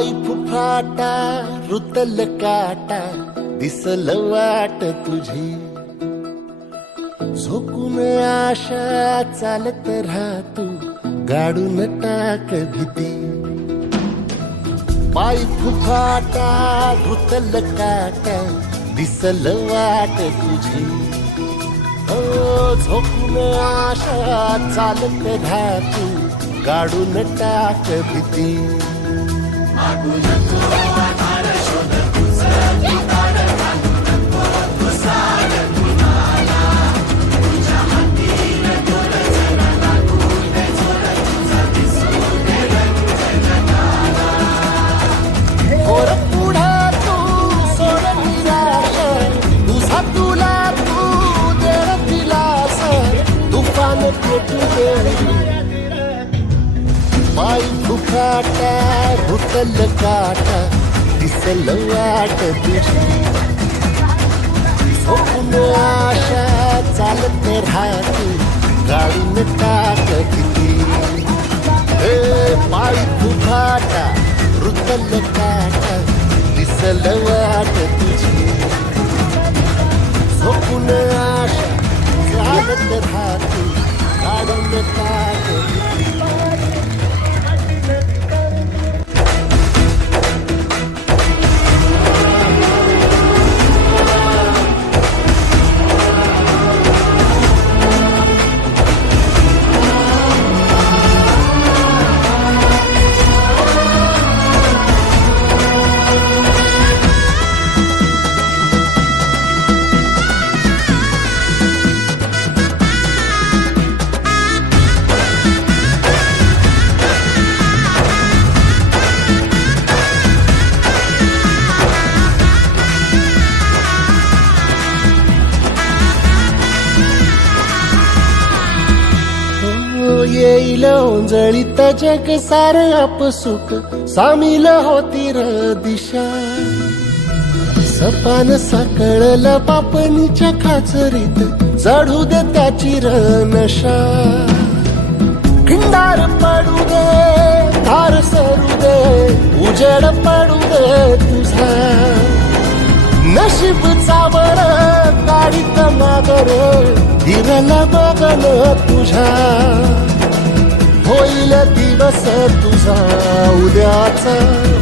पाय फुफाटा रुतल काटा दिसल वाट तुझी झोकून आशा चालत राहतू गाडून टाक भीती पाय फुफाटा रुतल काटा दिसल वाट तुझी झोकून आशा चालत राहतू गाडून टाक भीती पाय फुफाटा रुतल काटा दिसल वाट तुझी झोपून आशा चालत राहते गाडून टाक भीती पाय फुफाटा रुतल काटा दिसल वाट तुझी झोपून आशा चालत राहते गाडून टाक भीती येईल ओंजळीत जग सार आपसुक सामील होती र दिशा सपान साकळल पापणीच्या खाचरीत चढू दे त्याची र नशा खिंडार पडू दे धार सरू दे उजेड पडू दे तुझा नशीब चावळ गाडीत मागर दिरल बघन तुझ्या होईल दिवस तुझा उद्याचा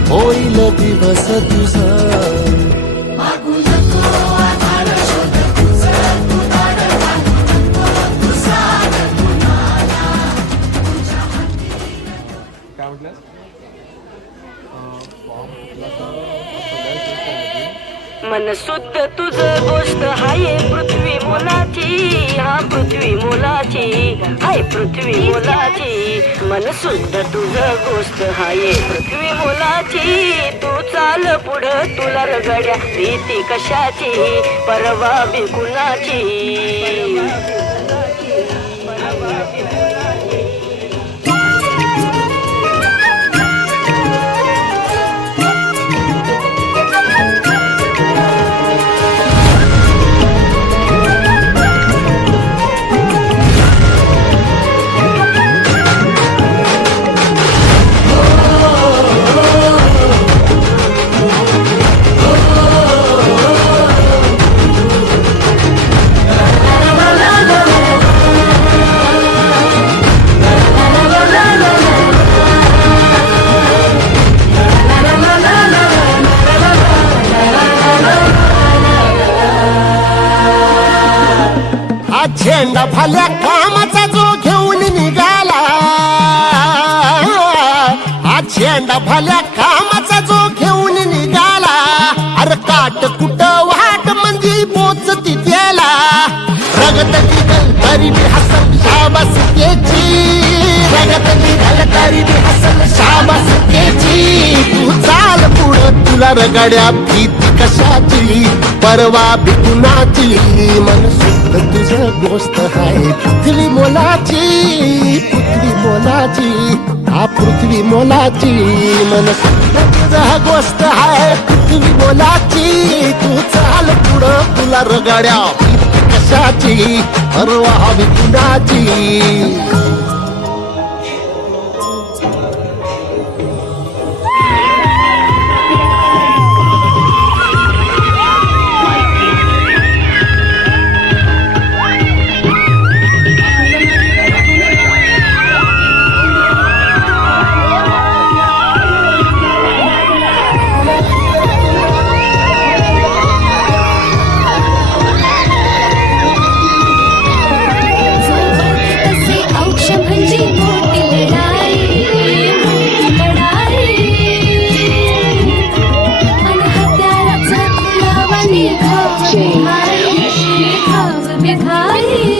होईल दिवस तुझा काय म्हटलं मन शुद्ध तुझ गोष्ट हाय पृथ्वी मोलाची हा पृथ्वी मोलाची हाय पृथ्वी मोलाची मन शुद्ध तुझ गोष्ट हाय पृथ्वी मोलाची तू चाल पुढं तुला रगड्या भीती कशाची परवा बी कुणाची झेंडा भल्या कामाचा जो घेऊन निघाला हा झेंडा भल्या कामाचा जो घेऊन निघाला अरे काट कुट वाट मंदी पोचती त्याला रगत निघल तरी बी हसल शाबास त्याची रगत निघल तरी बी हसल शाबास त्याची तू चाल पुढं तुला रगड्या भीती कशाची परवा बी कुणाची मन शुद्ध तुझं गोष्ट आहे पृथ्वी मोलाची हा पृथ्वी मोलाची मन शुद्ध तुझं गोष्ट आहे पृथ्वी मोलाची तू चाल पुढं तुला रगड्या भीती कशाची परवा बी कुणाची भिखारी भिखारी